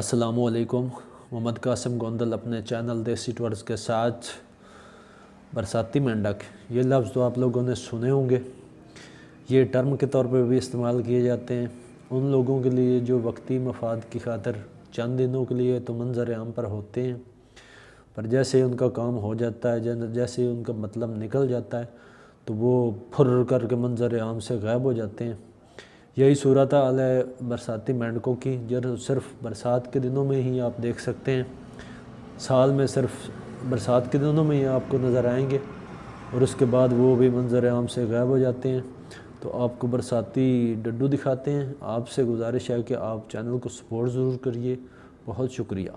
السلام علیکم۔ محمد قاسم گوندل اپنے چینل دیسی ٹورز کے ساتھ برساتی مینڈک، یہ لفظ تو آپ لوگوں نے سنے ہوں گے۔ یہ ٹرم کے طور پر بھی استعمال کیے جاتے ہیں ان لوگوں کے لیے جو وقتی مفاد کی خاطر چند دنوں کے لیے تو منظر عام پر ہوتے ہیں، پر جیسے ان کا کام ہو جاتا ہے، جیسے ان کا مطلب نکل جاتا ہے تو وہ پھر کر کے منظر عام سے غائب ہو جاتے ہیں۔ یہی صورتحال ہے برساتی مینڈکوں کی، جو صرف برسات کے دنوں میں ہی آپ دیکھ سکتے ہیں۔ سال میں صرف برسات کے دنوں میں ہی آپ کو نظر آئیں گے اور اس کے بعد وہ بھی منظر عام سے غائب ہو جاتے ہیں۔ تو آپ کو برساتی ڈڈو دکھاتے ہیں۔ آپ سے گزارش ہے کہ آپ چینل کو سپورٹ ضرور کریے۔ بہت شکریہ۔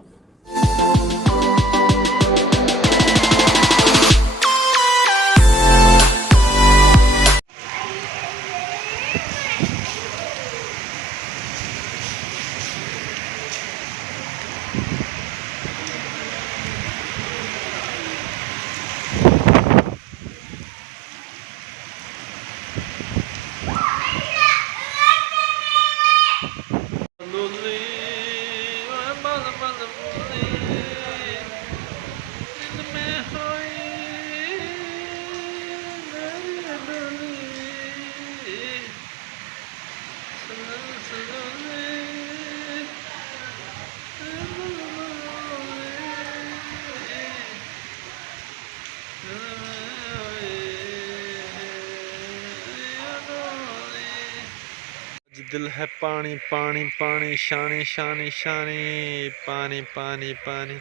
دل ہے پانی پانی پانی، شانی شانی شانی، پانی پانی پانی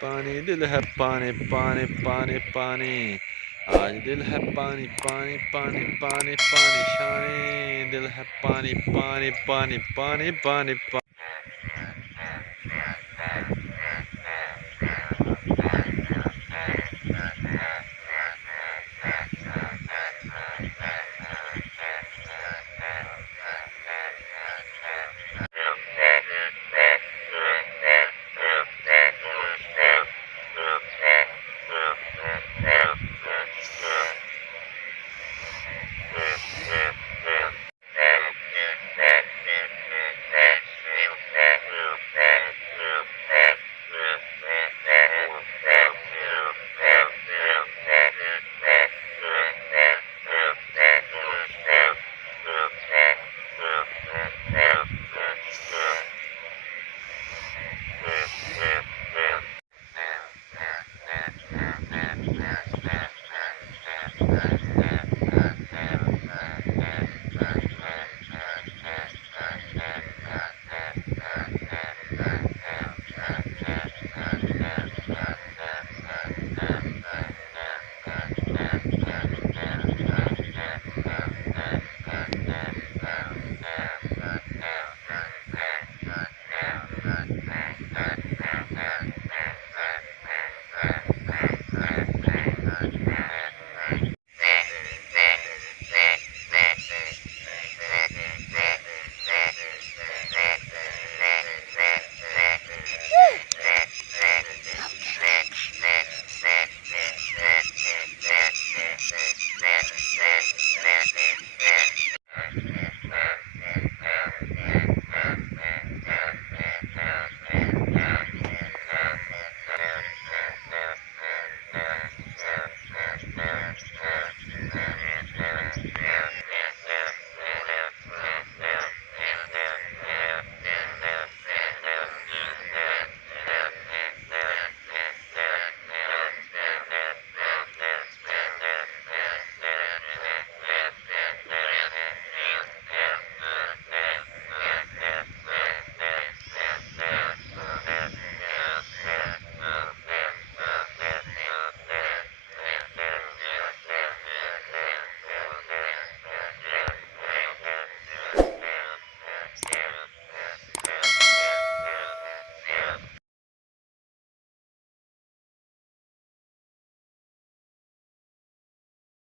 پانی، دل ہے پانی پانی پانی پانی، آج دل ہے پانی پانی پانی پانی پانی، شانی دل ہے پانی پانی پانی پانی پانی پانی۔